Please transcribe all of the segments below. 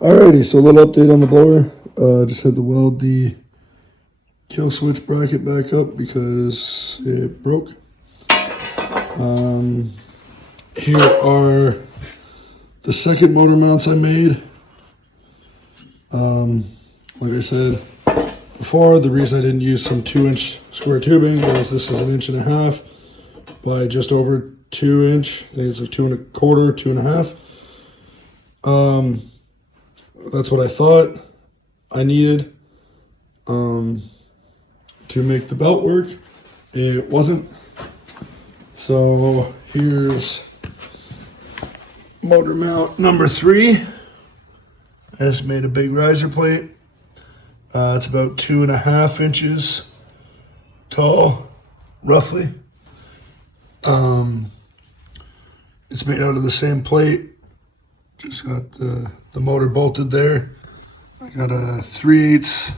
Alrighty, so a little update on the blower. Just had to weld the kill switch bracket back up because it broke. Here are the second motor mounts I made. Like I said before, the reason I didn't use some 2-inch square tubing was this is 1.5 inches by just over 2 inch. I think it's like 2 1/4, 2.5. That's what I thought I needed to make the belt work. It wasn't. So here's motor mount number 3. I just made a big riser plate. It's about 2.5 inches tall, roughly. It's made out of the same plate. Just got the motor bolted there. I got a 3/8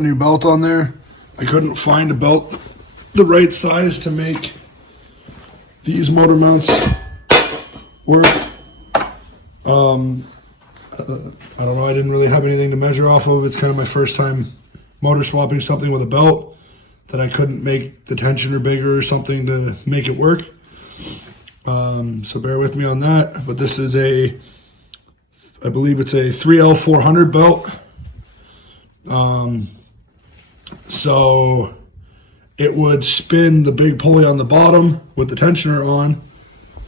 new belt on there. I couldn't find a belt the right size to make these motor mounts work. I don't know, I didn't really have anything to measure off of. It's kind of my first time motor swapping something with a belt that I couldn't make the tensioner bigger or something to make it work. So bear with me on that. But this is I believe it's a 3L400 belt. So it would spin the big pulley on the bottom with the tensioner on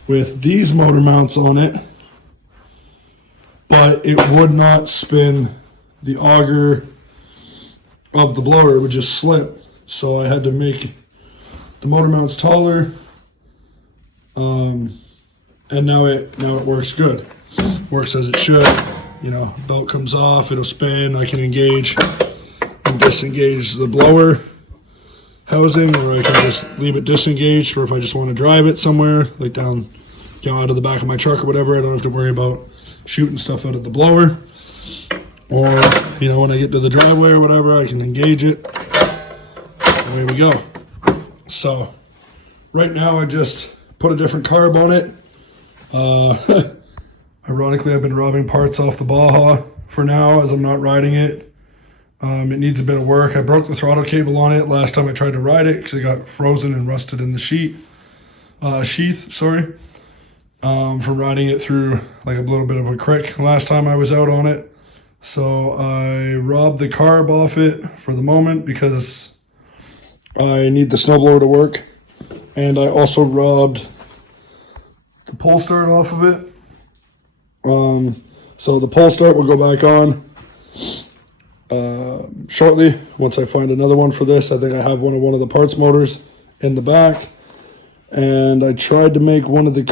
with these motor mounts on it, but it would not spin the auger of the blower. It would just slip. So I had to make the motor mounts taller, and now it works good. Works as it should. You know, belt comes off, it'll spin. I can engage and disengage the blower housing, or I can just leave it disengaged. Or if I just want to drive it somewhere, like down, out of the back of my truck or whatever, I don't have to worry about shooting stuff out of the blower. Or, when I get to the driveway or whatever, I can engage it. There we go. So right now I just put a different carb on it. Ironically, I've been robbing parts off the Baja for now as I'm not riding it. It needs a bit of work. I broke the throttle cable on it last time I tried to ride it because it got frozen and rusted in the sheath, from riding it through like a little bit of a creek last time I was out on it. So I robbed the carb off it for the moment because I need the snowblower to work. And I also robbed the pull start off of it. So the pull start will go back on shortly once I find another one for this. I think I have one of the parts motors in the back. And I tried to make one of the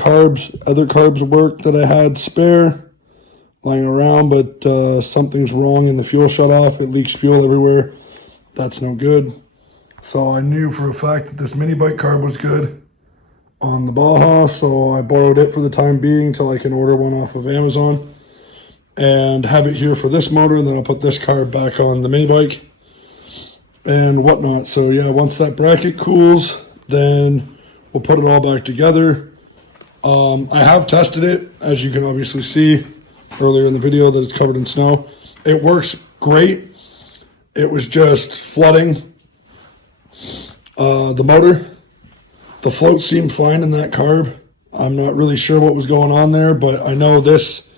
other carbs work that I had spare lying around, but something's wrong in the fuel shut off. It leaks fuel everywhere. That's no good. So I knew for a fact that this mini bike carb was good on the Baja, so I borrowed it for the time being until I can order one off of Amazon and have it here for this motor, and then I'll put this carb back on the mini bike and whatnot. So yeah, once that bracket cools, then we'll put it all back together. I have tested it, as you can obviously see earlier in the video, that it's covered in snow. It works great. It was just flooding the motor. The float seemed fine in that carb. I'm not really sure what was going on there, but I know this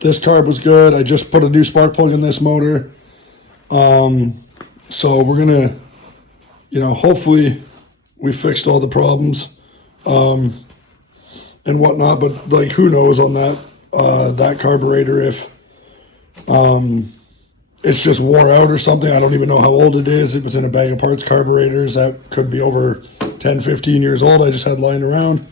carb was good. I just put a new spark plug in this motor. So we're gonna, hopefully we fixed all the problems and whatnot, but like who knows on that carburetor if it's just wore out or something. I don't even know how old it is. It was in a bag of parts carburetors that could be over 10, 15 years old I just had lying around.